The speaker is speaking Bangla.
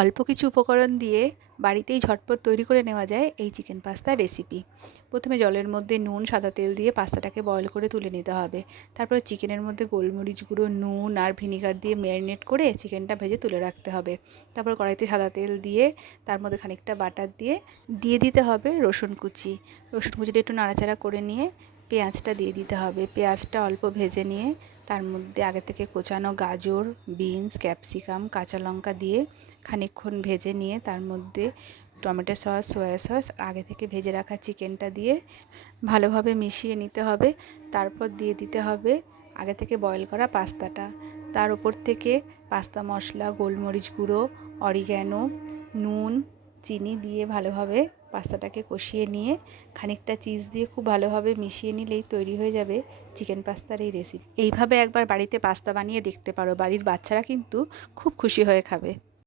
অল্প কিছু উপকরণ দিয়ে বাড়িতেই ঝটপট তৈরি করে নেওয়া যায় এই চিকেন পাস্তার রেসিপি। প্রথমে জলের মধ্যে নুন সাদা তেল দিয়ে পাস্তাটাকে বয়েল করে তুলে নিতে হবে। তারপর চিকেনের মধ্যে গোলমরিচ গুঁড়ো, নুন আর ভিনিগার দিয়ে ম্যারিনেট করে চিকেনটা ভেজে তুলে রাখতে হবে। তারপর কড়াইতে সাদা তেল দিয়ে তার মধ্যে খানিকটা বাটার দিয়ে দিতে হবে রসুন কুচি। রসুন কুচিটা একটু নাড়াচাড়া করে নিয়ে পেঁয়াজটা দিয়ে দিতে হবে। পেঁয়াজটা অল্প ভেজে নিয়ে তার মধ্যে আগে থেকে কোচানো গাজর, বিনস, ক্যাপসিকাম, কাঁচা লঙ্কা দিয়ে খানিকক্ষণ ভেজে নিয়ে তার মধ্যে টমেটো সস, সয়া সস, আগে থেকে ভেজে রাখা চিকেনটা দিয়ে ভালোভাবে মিশিয়ে নিতে হবে। তারপর দিয়ে দিতে হবে আগে থেকে বয়েল করা পাস্তাটা। তার উপর থেকে পাস্তা মশলা, গোলমরিচ গুঁড়ো, অরিগ্যানো, নুন, চিনি দিয়ে ভালোভাবে পাস্তাটাকে কষিয়ে নিয়ে খানিকটা চিজ দিয়ে খুব ভালোভাবে মিশিয়ে নিলেই তৈরি হয়ে যাবে চিকেন পাস্তার এই রেসিপি। এইভাবে একবার বাড়িতে পাস্তা বানিয়ে দেখতে পারো, বাড়ির বাচ্চারা কিন্তু খুব খুশি হয়ে খাবে।